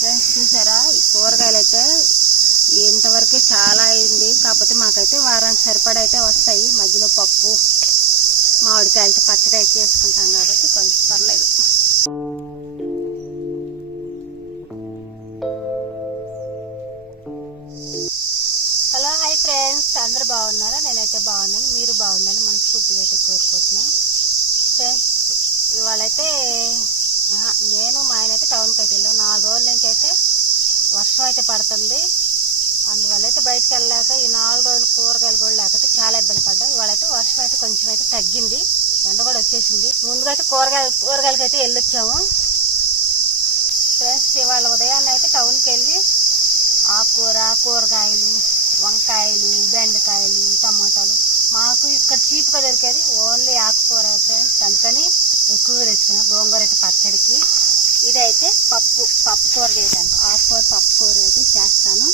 Friends చూసారా? కూరగాయలు అయితే ఇంతవరకే చాలా అయింది. కాకపోతే మాకైతే వారానికి సరిపడా అయితే వస్తాయి. మధ్యలో పప్పు మామిడికాయలతో పచ్చడి అయితే చేసుకుంటాం కాబట్టి కొంచెం పర్లేదు. Hello hi friends. అందరు బాగున్నారా? నేనైతే బాగున్నాను. మీరు బాగుండాలి మనస్ఫూర్తిగా అయితే కోరుకుంటున్నాను. ఫ్రెండ్స్ ఇవాళైతే నేను మా ఆయన అయితే టౌన్కి అయితే వెళ్ళాం. నాలుగు రోజుల నుంచి అయితే వర్షం అయితే పడుతుంది. అందువల్ల అయితే బయటకు వెళ్ళాక ఈ నాలుగు రోజులు కూరగాయలు కూడా లేకపోతే చాలా ఇబ్బంది పడ్డాం. ఇవాళైతే వర్షం అయితే కొంచెం అయితే తగ్గింది. ఎండ కూడా వచ్చేసింది. ముందుగా అయితే కూరగాయలు కూరగాయలకి అయితే వెళ్ళొచ్చాము. ఫ్రెండ్స్ ఇవాళ ఉదయాన్నే అయితే టౌన్కి వెళ్ళి ఆకుకూర కూరగాయలు వంకాయలు బెండకాయలు టమాటాలు మాకు ఇక్కడ చీప్గా దొరికేది ఓన్లీ ఆకుకూర ఫ్రెండ్స్. అందుకని ఎక్కువగా తెచ్చుకున్నాం. గోంగూర అయితే పచ్చడికి. ఇదైతే పప్పు పప్పు కూర చేయడానికి. ఆకుకూర పప్పు కూర అయితే చేస్తాను.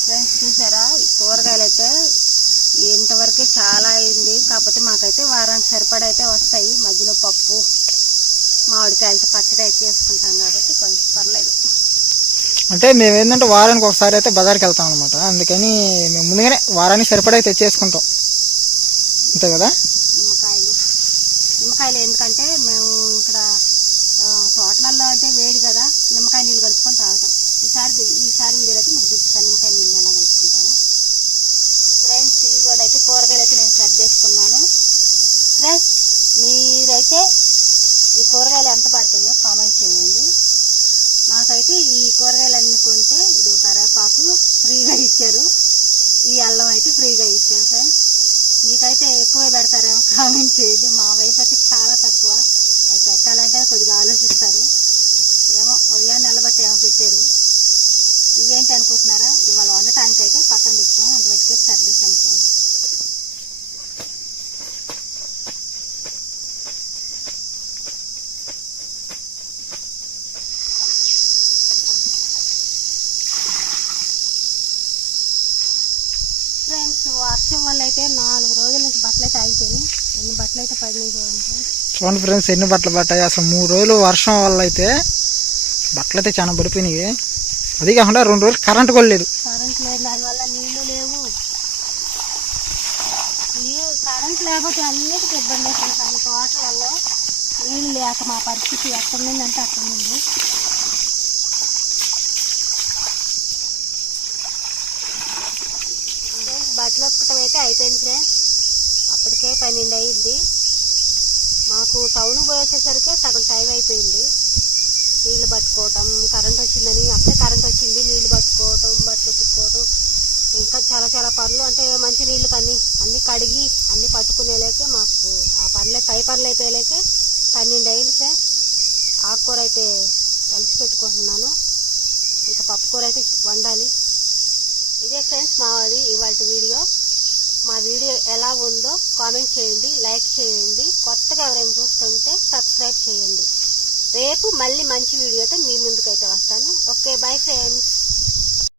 ఫ్రెండ్స్ చూసారా? కూరగాయలు అయితే ఇంతవరకే చాలా అయింది. కాకపోతే మాకైతే వారానికి సరిపడా అయితే వస్తాయి. మధ్యలో పప్పు మామిడికాయలతో పచ్చడి అయితే చేసుకుంటాం కాబట్టి కొంచెం పర్లేదు. అంటే మేము ఏంటంటే వారానికి ఒకసారి అయితే బజార్కి వెళ్తాం అనమాట అందుకని మేము ముందుగానే వారానికి సరిపడా తెచ్చేసుకుంటాం అంతే కదా? నిమ్మకాయలు ఎందుకంటే మేము ఇక్కడ తోటలల్లో తోటలలో అంటే వేడి కదా నిమ్మకాయ నీళ్ళు కలుపుకొని తాగుతాం. ఈసారి ఈసారి వీడియోలో అయితే మీకు చూపిస్తాను నిమ్మకాయ నీళ్ళు ఎలా కలుపుకుంటాము. ఫ్రెండ్స్ ఇవి కూడా అయితే కూరగాయలు అయితే నేను సర్దేసుకున్నాను ఫ్రెండ్స్ మీరైతే ఈ కూరగాయలు ఎంత పడతాయో కామెంట్ చేయండి. నాకైతే ఈ కూరగాయలు అన్ని కొంటే ఇది కరేపాకు ఫ్రీగా ఇచ్చారు. ఈ అల్లం అయితే ఫ్రీగా ఇచ్చారు ఫ్రెండ్స్. మీకైతే ఎక్కువ పెడతారేమో కామెంట్ చేయండి. మా వైపు అయితే చాలా తక్కువ. అవి పెట్టాలంటే కొద్దిగా ఆలోచిస్తారు. ఏమో ఉదయాన్నే నిలబట్టి ఏమో పెట్టారు. ఇవేంటి అనుకుంటున్నారా? ఇవాళ వండటానికైతే పక్కన పెట్టుకుని అంత పెట్టుకే సర్దేశాను వర్షం వల్ల అయితే నాలుగు రోజుల నుంచి బట్టలు అయితే ఆగిపోయినాయి. ఎన్ని బట్టలు అయితే పడినాయి చూడండి ఫ్రెండ్స్ ఎన్ని బట్టలు పట్టాయి అసలు మూడు రోజులు వర్షం వల్ల అయితే బట్టలు అయితే చాలా పడిపోయినాయి. అది కాకుండా రెండు రోజులు కరెంట్ కూడా లేదు. కరెంట్ లేదు దానివల్ల నీళ్ళు లేవు. కరెంట్ లేకపోతే అన్నిటికీ ఇబ్బంది అవుతుంది. కానీ తోటల వల్ల నీళ్ళు లేక మా పరిస్థితి ఎక్కడి నుండి అంటే అక్కడి నుండి ఫ్రెండ్స్ బట్టలు ఉతకటం అయితే అయిపోయింది ఫ్రెండ్స్. అప్పటికే పన్నెండు అయింది. మాకు టౌన్ పోయేసేసరికి సగం టైం అయిపోయింది. నీళ్ళు పట్టుకోవటం కరెంట్ వచ్చిందని అప్పుడే కరెంట్ వచ్చింది. నీళ్ళు పట్టుకోవటం బట్టలు ఉతుక్కోవటం. ఇంకా చాలా చాలా పనులు. అంటే మంచి నీళ్ళు కానీ అన్నీ కడిగి అన్నీ పట్టుకునేలేకే మాకు ఆ పనులే పై పనులు అయిపోయేలాకే పన్నెండు అయింది సార్ ఆకుకూర అయితే కలిసి పెట్టుకుంటున్నాను. ఇంకా పప్పుకూర అయితే వండాలి. ఇదే ఫ్రెండ్స్ మాది ఇవాళ వీడియో. మా వీడియో ఎలా ఉందో కామెంట్ చేయండి లైక్ చేయండి. కొత్తగా ఎవరైనా చూస్తుంటే సబ్స్క్రైబ్ చేయండి. రేపు మళ్ళీ మంచి వీడియోతో మీ ముందుకైతే వస్తాను. Okay bye friends